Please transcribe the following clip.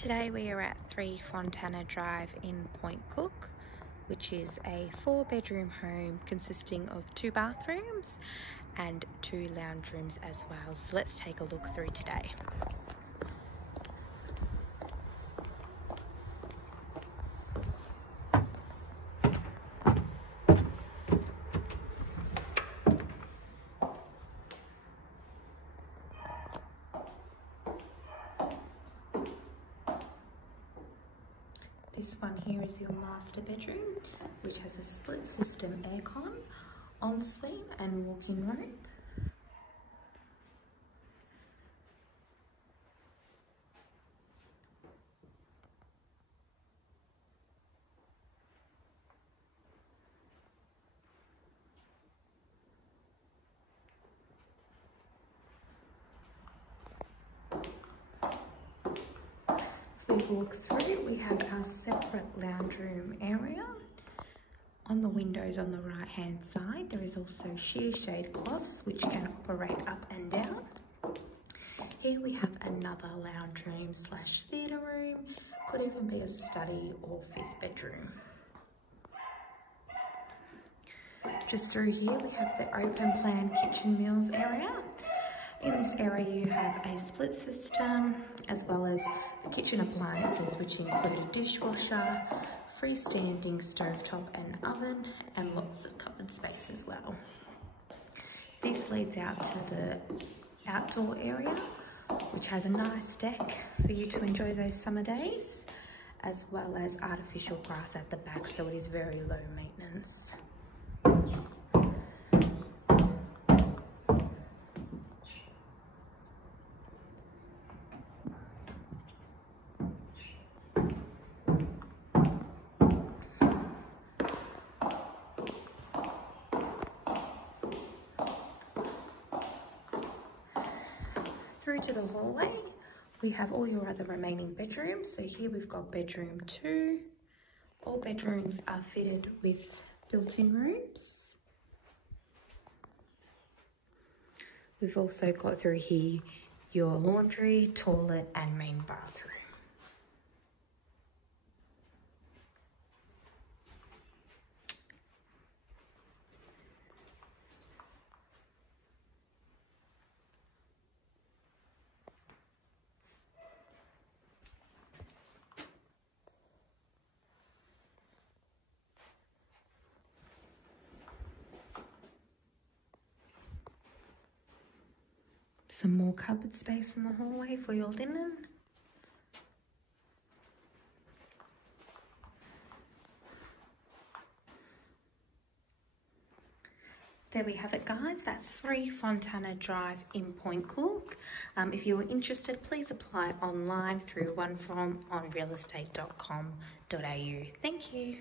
Today we are at 3 Fontana Drive in Point Cook, which is a 4-bedroom home consisting of 2 bathrooms and 2 lounge rooms as well. So let's take a look through today. This one here is your master bedroom, which has a split system aircon, ensuite and walk-in robe. We walk through, we have our separate lounge room area. On the windows on the right hand side, there is also sheer shade cloths which can operate up and down. Here we have another lounge room slash theatre room, could even be a study or 5th bedroom. Just through here we have the open plan kitchen meals area. In this area you have a split system as well as the kitchen appliances, which include a dishwasher, freestanding stovetop and oven, and lots of cupboard space as well. This leads out to the outdoor area, which has a nice deck for you to enjoy those summer days, as well as artificial grass at the back, so it is very low maintenance. Through to the hallway, we have all your other remaining bedrooms. So here we've got bedroom 2. All bedrooms are fitted with built-in robes. We've also got through here your laundry, toilet and main bathroom. Some more cupboard space in the hallway for your linen. There we have it, guys. That's 3 Fontana Drive in Point Cook. If you are interested, please apply online through oneform on realestate.com.au. Thank you.